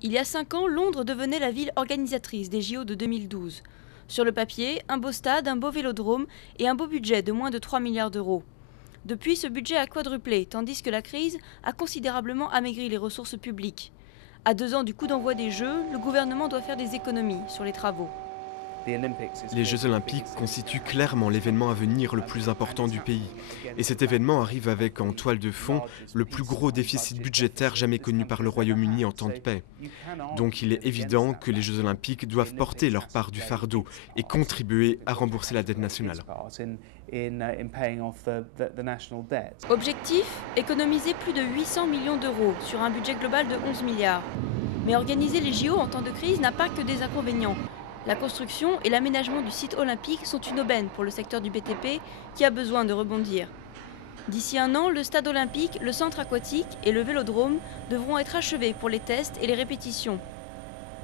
Il y a 5 ans, Londres devenait la ville organisatrice des JO de 2012. Sur le papier, un beau stade, un beau vélodrome et un beau budget de moins de 3 milliards d'euros. Depuis, ce budget a quadruplé, tandis que la crise a considérablement amaigri les ressources publiques. À 2 ans du coup d'envoi des Jeux, le gouvernement doit faire des économies sur les travaux. Les Jeux Olympiques constituent clairement l'événement à venir le plus important du pays. Et cet événement arrive avec en toile de fond le plus gros déficit budgétaire jamais connu par le Royaume-Uni en temps de paix. Donc il est évident que les Jeux Olympiques doivent porter leur part du fardeau et contribuer à rembourser la dette nationale. Objectif, économiser plus de 800 millions d'euros sur un budget global de 11 milliards. Mais organiser les JO en temps de crise n'a pas que des inconvénients. La construction et l'aménagement du site olympique sont une aubaine pour le secteur du BTP qui a besoin de rebondir. D'ici 1 an, le stade olympique, le centre aquatique et le vélodrome devront être achevés pour les tests et les répétitions.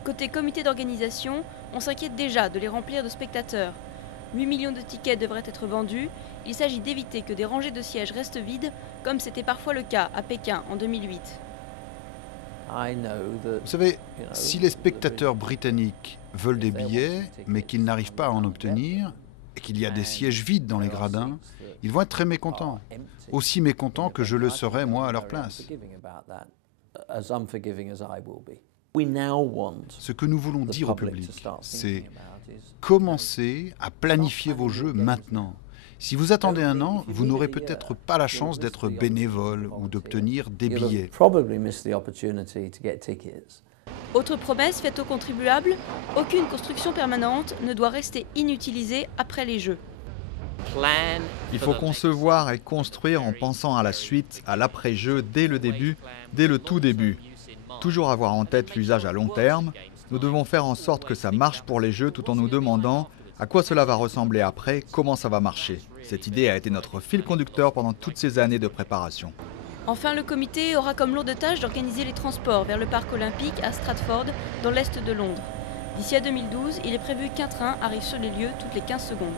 Côté comité d'organisation, on s'inquiète déjà de les remplir de spectateurs. 8 millions de tickets devraient être vendus. Il s'agit d'éviter que des rangées de sièges restent vides, comme c'était parfois le cas à Pékin en 2008. Vous savez, si les spectateurs britanniques veulent des billets, mais qu'ils n'arrivent pas à en obtenir, et qu'il y a des sièges vides dans les gradins, ils vont être très mécontents. Aussi mécontents que je le serais, moi, à leur place. Ce que nous voulons dire au public, c'est commencez à planifier vos jeux maintenant. Si vous attendez 1 an, vous n'aurez peut-être pas la chance d'être bénévole ou d'obtenir des billets. Autre promesse faite aux contribuables, aucune construction permanente ne doit rester inutilisée après les Jeux. Il faut concevoir et construire en pensant à la suite, à l'après-jeu, dès le début, dès le tout début. Toujours avoir en tête l'usage à long terme. Nous devons faire en sorte que ça marche pour les Jeux tout en nous demandant à quoi cela va ressembler après, comment ça va marcher. Cette idée a été notre fil conducteur pendant toutes ces années de préparation. Enfin, le comité aura comme lourde tâche d'organiser les transports vers le parc olympique à Stratford, dans l'est de Londres. D'ici à 2012, il est prévu qu'un train arrive sur les lieux toutes les 15 secondes.